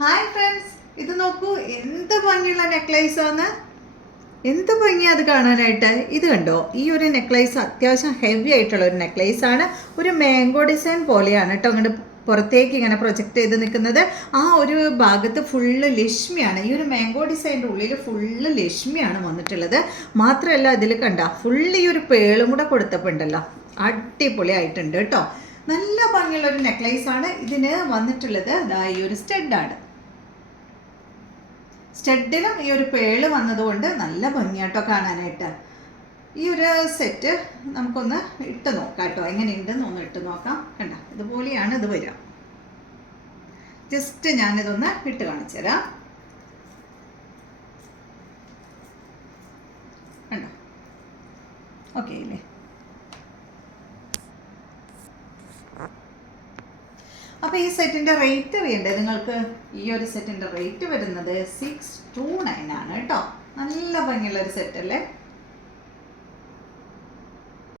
Hi friends, ഇത് നോക്കൂ എന്ത് ഭംഗിയുള്ള നെക്ലേസ് ആണ്. എന്ത് ഭംഗിയാണ് അത് കാണാനായിട്ട്. ഇത് കണ്ടോ, ഈ ഒരു നെക്ലേസ് അത്യാവശ്യം ഹെവി ആയിട്ടുള്ള ഒരു നെക്ലേസ് ആണ്. ഒരു മാംഗോ ഡിസൈൻ പോലെയാണ് കേട്ടോ അങ്ങോട്ട് പുറത്തേക്ക് ഇങ്ങനെ പ്രൊജക്റ്റ് ചെയ്ത് നിൽക്കുന്നത്. ആ ഒരു ഭാഗത്ത് ഫുള്ള് ലക്ഷ്മിയാണ്. ഈ ഒരു മാംഗോ ഡിസൈൻ്റെ ഉള്ളിൽ ഫുള്ള് ലക്ഷ്മിയാണ് വന്നിട്ടുള്ളത്. മാത്രമല്ല ഇതിൽ കണ്ട ഫുള്ള് ഈ ഒരു പേളും കൂടെ കൊടുത്തപ്പോൾ ഉണ്ടല്ലോ, അടിപൊളിയായിട്ടുണ്ട് കേട്ടോ. നല്ല ഭംഗിയുള്ള ഒരു നെക്ലേസ് ആണ്. ഇതിന് വന്നിട്ടുള്ളത് അതാ ഈ ഒരു സ്റ്റഡാണ്. സ്റ്റഡിലും ഈ ഒരു പേള് വന്നതുകൊണ്ട് നല്ല ഭംഗിയാട്ടോ കാണാനായിട്ട്. ഈ ഒരു സെറ്റ് നമുക്കൊന്ന് ഇട്ട് നോക്കാം കേട്ടോ, എങ്ങനെയുണ്ടെന്ന് ഒന്ന് ഇട്ട് നോക്കാം. കണ്ട ഇതുപോലെയാണ് ഇത് വരിക. ജസ്റ്റ് ഞാനിതൊന്ന് ഇട്ട് കാണിച്ചു തരാം. കണ്ടോ, ഓക്കെ അല്ലേ. അപ്പോൾ ഈ സെറ്റിൻ്റെ റേറ്റ് അറിയണ്ടേ നിങ്ങൾക്ക്? ഈ ഒരു സെറ്റിൻ്റെ റേറ്റ് വരുന്നത് 629 ആണ് കേട്ടോ. നല്ല ഭംഗിയുള്ള ഒരു സെറ്റ് അല്ലേ.